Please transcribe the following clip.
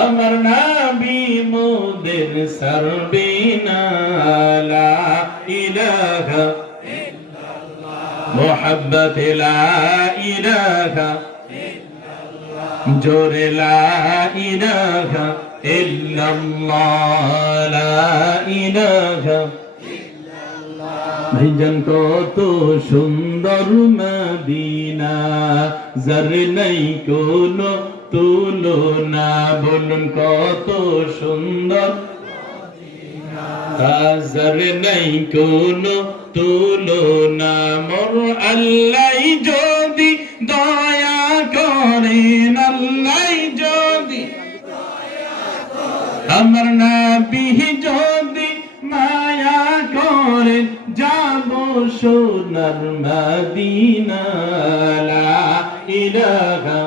আমার নবী মোদের সরবিনা লা ইলাহা মোহাব্বত লা ইলাহা জোরে লা ইলাহা ইল্লাল্লাহ লা ইলাহা। ভাইজান কত সুন্দর মদিনা, যার নাই কোনো তুলনা। বলুন কত সুন্দর মদিনা, যার নাই কোনো তুলনা। মোর আল্লাহ যদি দয়া করেন, আল্লাহ যদি আমার নবী যদি মায়া করেন, যাব সোনার মদিনা লা ইলাহা